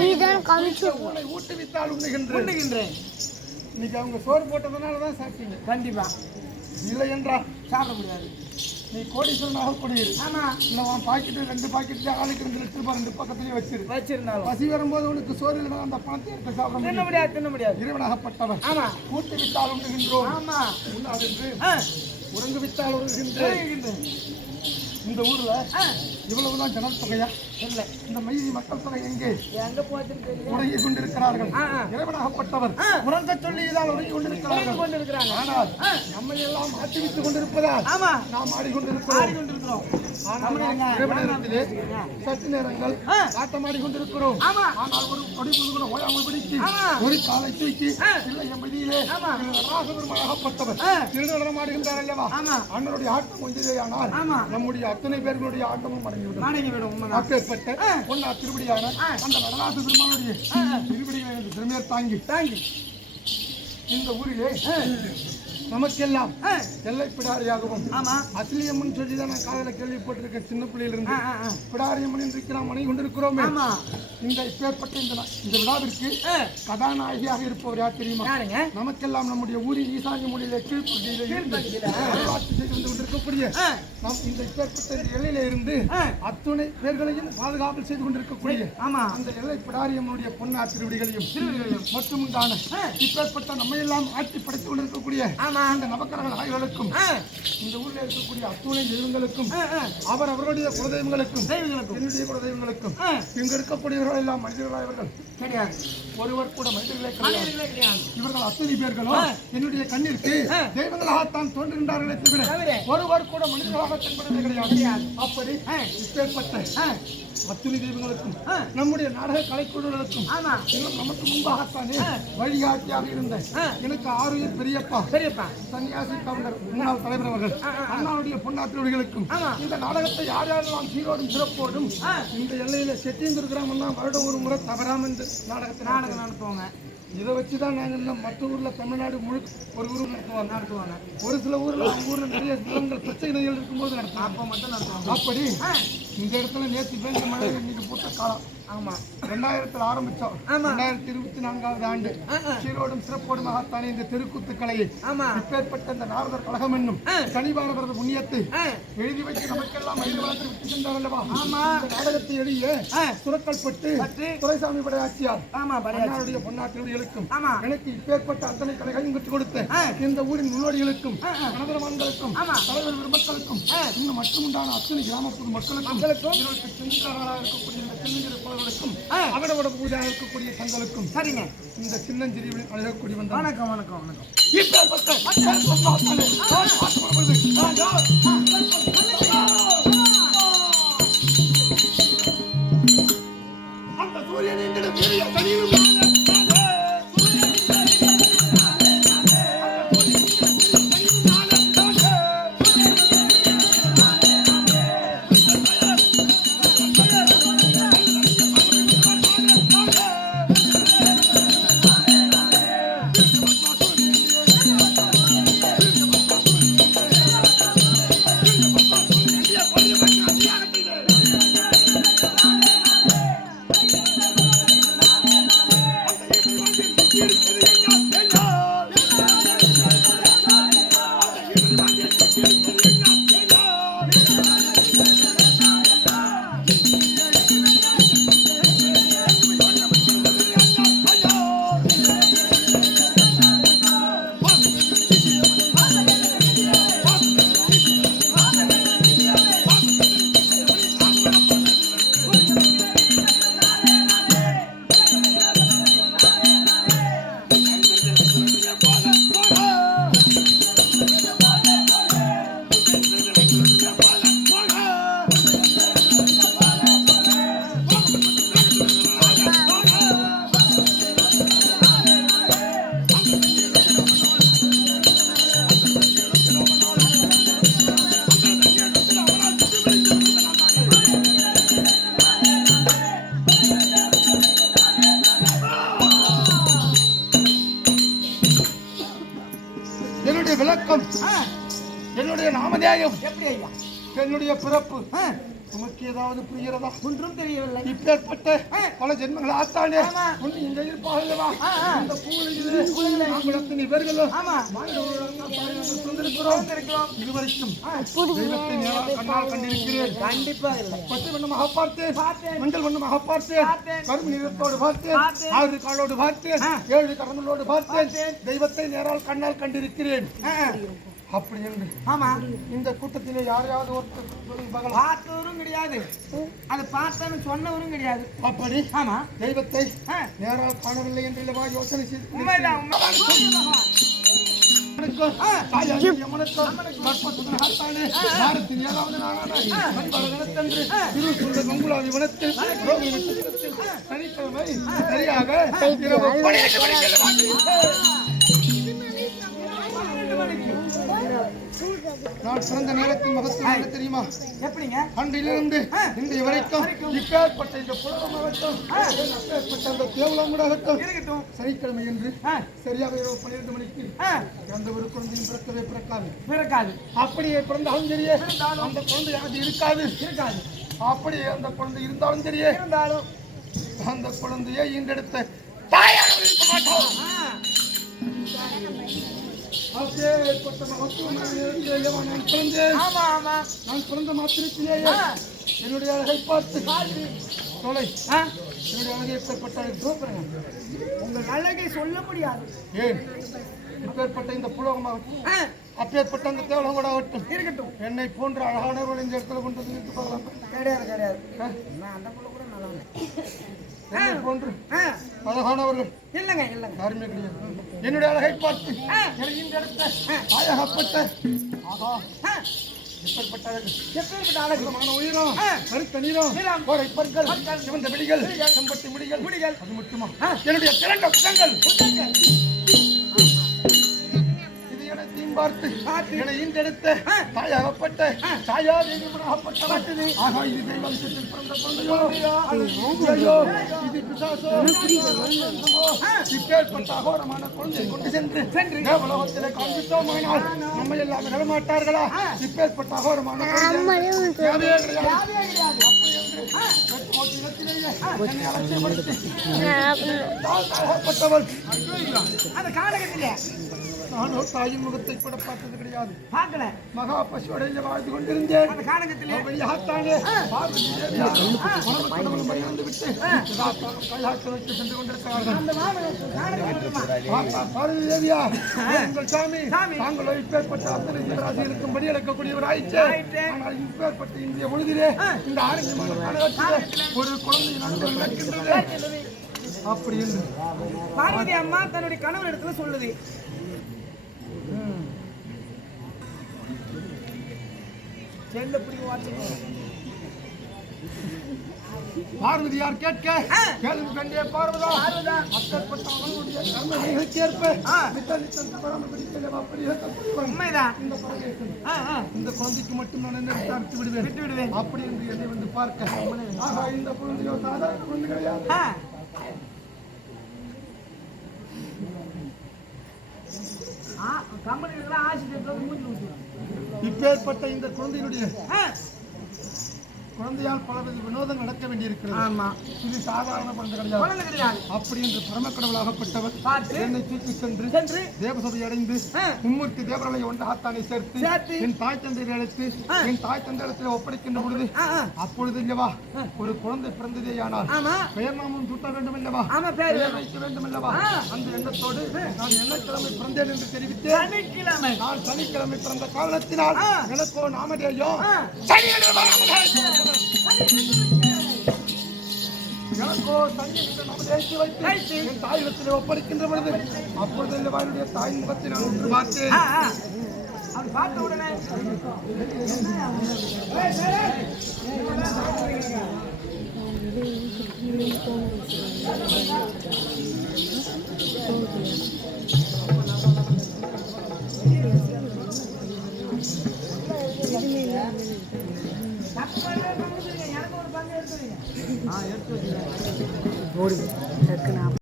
நீதான் காமிச்சு உன்னை ஊட்டுவித்தால் உண்ணுகின்றேன். இன்னைக்கு அவங்க சோறு போட்டதுனாலதான் சாப்பிட்டீங்க. கண்டிப்பா இல்லை என்றால் சாப்பிட முடியாது. நீ கோடீஸ்வரனாக கூடியிரு. ஆமா இல்லை உன் பாக்கெட்டு 2 பாக்கெட் ஆளுக்கு 2 லிட்டர் 2 பக்கத்துலயே வச்சிருந்தாலும் பசி வரும்போது உனக்கு சோறு இல்லைனா அந்த பணத்தை எடுத்து சாப்பிட தின்ன முடியாது. இறைவனாகப்பட்டவர். ஆமா ஊட்டுவித்தால் உண்ணுகின்றோம். ஆமா உண்ணாதென்று உறங்குவித்தால் உறங்குகின்றேன். இந்த ஊர்ல இவ்வளவுதான் ஜன தொகையா இல்லை? இந்த மைதி மக்கள் தொகை எங்கே போச்சுன்னு தெரியும். உறங்கிக் கொண்டிருக்கிறார்கள். இறைவனாகப்பட்டவர் உறங்க சொல்லியதால் உறங்கிக் கொண்டிருக்கிறார்கள். ஆனால் நம்மை எல்லாம் ஆட்டிவித்துக் கொண்டிருப்பதால் நாம் ஆடிக்கொண்டிருக்கிறோம். சற்று நேரங்கள் ஆட்டமாடி கொண்டிருக்கிறோம். ஆனால் ஒரு கொடி புதுகுண ஓயாமல் பிடித்து ஒரு காலை தூக்கி இல்லை எம்பதியிலே ராசபெருமானாகப்பட்டவர் திருநடனமாடுகின்றார் அல்லவா? அண்ணனுடைய ஆட்டம் கொஞ்சதேயானால் நம்முடைய அத்தனை பேர்களுடைய ஆட்டமும் அடங்கிவிடும். அப்பேற்பட்ட பொன்னா திருப்படியான அந்த நடராச பெருமானுடைய திருப்படிகளை திறமையை தாங்கி இந்த ஊரிலே நமக்கெல்லாம் எல்லை பிடாரியாகவும் அசிலியம்மன் சொல்லிதான் நான் காலையில கேள்விப்பட்டிருக்கேன். சின்ன பிள்ளையிலிருந்து பிடாரியம்மன் என்று நாம் மனை கொண்டிருக்கிறோமே. இந்த இப்பேற்பட்ட இந்த விழாவிற்கு கதாநாயகியாக இருப்பவர் யார் தெரியுமா? நமக்கெல்லாம் நம்முடைய ஊரின் ஈசான்ய மொழியிலே கீழ்ப்பகுதியிலே செய்து கொண்டிருக்கக்கூடிய நாம் இந்த இப்பேற்பட்ட இந்த எல்லையில இருந்து அத்துணை பேர்களையும் பாதுகாப்பு செய்து கொண்டிருக்கக்கூடிய அந்த எல்லை பிடாரியம்மனுடைய பொன்னா திருவடிகளையும் மற்றும் இப்பேற்பட்ட நம்மையெல்லாம் ஆட்சி படைத்துக் கொண்டிருக்கக்கூடிய அந்த நவக்கிரக நாய்களுக்கும் இந்த ஊரில் இருக்கக்கூடிய அத்துணை தெய்வங்களுக்கும் அவர்களுடைய குலதெய்வங்களுக்கும் என்னுடைய குலதெய்வங்களுக்கும் இங்கு இருக்கக்கூடியவர்கள் எல்லாம் மனிதர்களாக கிடையாது. ஒருவர் கூட மனிதர்களே கிடையாது. இவர்கள் அத்தனை பேர்களும் என்னுடைய கண்ணிற்கு தெய்வங்களாகத்தான் தோன்றுகின்றார்களே தவிர ஒருவர் கூட மனிதர்களாக தென்படுவதே கிடையாது. அப்படி இப்பேற்பட்ட அத்துணை தெய்வங்களுக்கும் நம்முடைய நாடக கலைக்குழுக்களுக்கும் நமக்கு முன்பாகத்தானே வழிகாட்டியாக இருந்த எனக்கு ஆறுயிர் பெரியப்பா சன்னியாசி கவுண்டர் முன்னாள் தலைவர் அவர்கள் அண்ணாவுடைய பொன்னாத்திரவர்களுக்கும் இந்த நாடகத்தை யார் யாரெல்லாம் சீரோடும் சிறப்போடும் இந்த எல்லையில செட்டியந்தூர் கிராமம் தான் வருடம் ஒரு முறை தவறாம இந்த நாடகம் நடத்துவாங்க. இதை வச்சுதான் நாங்கள் மற்ற ஊர்ல தமிழ்நாடு முழுக்க ஒரு ஊர் நடத்துவாங்க. ஒரு சில ஊர்ல நிறைய நிலங்கள் பிரச்சனைகள் இருக்கும்போது நடத்துவாங்க. அப்ப மட்டும் நடத்துவாங்க. அப்படி இந்த இடத்துல நேற்று பேச மழை இன்னைக்கு போட்ட காலம். 2000 ஆரம்பிச்சோம். 2024 ஆண்டு சீரோடும் சிறப்போடும் மகத்தானே இந்த தெருக்கூத்து கலையை இப்பேற்பட்ட இந்த நாரதர் கழகம் என்னும் சனிபாரதரது புண்ணியத்தை எழுதி வைத்து நமக்கெல்லாம் மனித வளர்த்து விட்டு சென்றார் அல்லவா? இந்த நாடகத்தை எழுதிய சுரக்கல்பட்டு துரைசாமி படையாட்சியார் அண்ணாவுடைய பொன்னாட்டிகளுக்கும் எனக்கு இப்பேற்பட்ட அத்தனை கலைகளையும் கற்றுக் கொடுத்த இந்த ஊரின் முன்னோடிகளுக்கும் மனதரமான்களுக்கும் தலைவர் பெருமக்களுக்கும் இன்னும் மட்டுமுண்டான அத்தனை கிராமப்புற மக்களுக்கும் இருக்கக்கூடிய இந்த சின்னஞ்சிறு குழந்தைகளுக்கும் அவரோட பூஜையாக இருக்கக்கூடிய தங்களுக்கும் சரிங்க இந்த சின்னஞ்சிறியுடன் அழகக்கூடிய வந்த வணக்கம் வணக்கம் வணக்கம். அந்த சூரியன் விளக்கம் என்னுடைய நாமதேயம் எப்படி ஐயா? என்னுடைய பிறப்பு உமக்கு ஏதாவது புரிகிறதா? ஒன்றும் தெரியவில்லை. இப்பேற்பட்ட பல ஜென்மங்கள் ஆத்தானே ஒன்று இங்க இருப்பார்களவா? இந்த பூவிலே நாங்கள் இவர்களும் இதுவரைக்கும் தெய்வத்தை நேராக கண்ணால் கண்டிருக்கிறேன். கண்டிப்பா இல்லை. பச்சை வண்ணமாக பார்த்தேன், மஞ்சள் வண்ணமாக பார்த்தேன், கரும்பு நிறத்தோடு பார்த்தேன், 6 காலோடு பார்த்தேன், 7 கரங்களோடு பார்த்தேன். தெய்வத்தை நேரால் கண்ணால் கண்டிருக்கிறேன். அப்படி என்று ஆமா இந்த கூட்டத்திலே யாரையாவது ஒருத்தர் பார்த்தவரும் கிடையாது, அதை பார்த்தவன்னு சொன்னவரும் கிடையாது. அப்படி ஆமா தெய்வத்தை நேரால் காணவில்லை என்று இல்லவா யோசனை செய்து சனிக்கிழமை சரியாக நான் பிறந்த நேரத்தின் மகத்துவம் என்ன தெரியுமா? எப்படிங்க? அன்றிலிருந்து இன்றைய வரைக்கும் இப்பேற்பட்ட இந்த புலகமாகட்டும், அப்பேற்பட்ட அந்த தேவலங்கூடாகட்டும், சனிக்கிழமை என்று சரியாக இரவு 12 மணிக்கு எந்த ஒரு குழந்தையும் பிறக்காது. அப்படியே பிறந்தாலும் சரியே அந்த குழந்தை அது இருக்காது. அப்படியே அந்த குழந்தை இருந்தாலும் சரியே அந்த குழந்தையை ஈண்டெடுத்த தாயாக இருக்க மாட்டோம். நான் பிறந்த மாத்திரத்திலேயே என்னுடைய அழகை பார்த்து என்னுடைய அழகை எப்பேற்பட்ட உங்கள் அழகை சொல்ல முடியாது. ஏன் இப்பேற்பட்ட இந்த புலகமாகட்டும், அப்பேற்பட்ட அந்த தேவலங்கூடாகட்டும் இருக்கட்டும், என்னை போன்ற அழகானவர்கள் இந்த இடத்துல கொண்டு வந்து நிறுத்தி பார்க்கலாம். கிடையாது. அந்த புள்ள கூட நல்லா போன்று அழகானவர்கள் இல்லைங்க யாருமே கிடையாது. என்னுடைய அழகை பார்த்து இந்த இடத்த தாயகப்பட்ட எப்பேற்பட்ட அழகுமான உயிரும் கருத்த நீரும் கோடை பற்கள் சிவந்த விழிகள் செம்பட்டி முடிகள் அது மட்டுமா என்னுடைய திரண்ட புத்தங்கள் இது எனத்தையும் பார்த்து என்னை ஈண்டெடுத்த தாயகப்பட்ட தாயாகப்பட்டது. ஆகா இது தெய்வம்சத்தில் பிறந்த குழந்தையோ இது பிசாசோ இப்பேற்பட்ட அகோரமான குழந்தையை கொண்டு சென்று தேவலோகத்திலே காண்பித்தோமானால் நம்ம எல்லாம் விடமாட்டார்களா? இப்பேற்பட்ட அகோரமான அந்த காலகட்டத்திலே நானும் தாயின் முகத்தை கூட பார்த்தது கிடையாது. பார்க்கல. மகா பசுவடையில வாழ்ந்து கொண்டிருந்தேன். அந்த காலகட்டத்திலே வெளியாகத்தானே மறைந்து விட்டு கையாட்சி சென்று கொண்டிருக்கிறார்கள். உங்கள் சாமி தாங்களோ இப்பேற்பட்ட அத்தனை ஜீவராசி இருக்கும்படி இழக்கக்கூடியவர் ஆயிற்று. ஆனால் இப்பேற்பட்ட இந்திய பொழுதிலே இந்த ஆரோக்கியமான காலகட்டத்திலே ஒரு குழந்தை நண்பர் நடக்கின்றது. அப்படி என்று பார்வதி அம்மா தன்னுடைய கணவர் இடத்துல சொல்லுது. பார்வதியார் கேட்க கேள்வி கண்டே பார்வதா அப்பேற்பட்ட அவனுடைய கர்மங்களுக்கு ஏற்ப உண்மைதான். இந்த குழந்தைக்கு மட்டும் நான் என்ன விட்டு விடுவேன் அப்படி என்று என்னை வந்து பார்க்க ஆகா இந்த குழந்தையோ சாதாரண குழந்தை கிடையாது. இப்பேற்பட்ட இந்த குழந்தையினுடைய குழந்தையால் பலவித வினோதம் நடக்க வேண்டியிருக்கிறது. இது சாதாரண குழந்தை கிடையாது. அப்படி என்று பரமக்கடவுளாகப்பட்டவர் என்னை தூக்கி சென்று தேவசபை அடைந்து மும்மூர்த்தி தேவர்களை ஒன்றாகத்தானே சேர்த்து என் தாய் தந்தையை அழைத்து என் தாய் தந்தையிடத்தில் ஒப்படைக்கின்ற பொழுது அப்பொழுது இல்லவா ஒரு குழந்தை பிறந்ததே. ஆனால் பெயர் நாமும் சூட்ட வேண்டும் அல்லவா, பெயர் வைக்க வேண்டும் அல்லவா, அந்த எண்ணத்தோடு நான் எண்ணக்கிழமை பிறந்தேன் என்று தெரிவித்தேன். நான் சனிக்கிழமை பிறந்த காரணத்தினால் எனக்கோ நாமதேயோ எனக்கோ தண்ணி நாமதேயத்தை வைத்து என் தாயிடத்தில் ஒப்படைக்கின்ற பொழுது அப்பொழுது என்னுடைய தாய் முகத்தை நான் ஒன்று பார்த்தேன். பார்த்த உடனே எனக்கு ஒரு பங்கு எடுத்து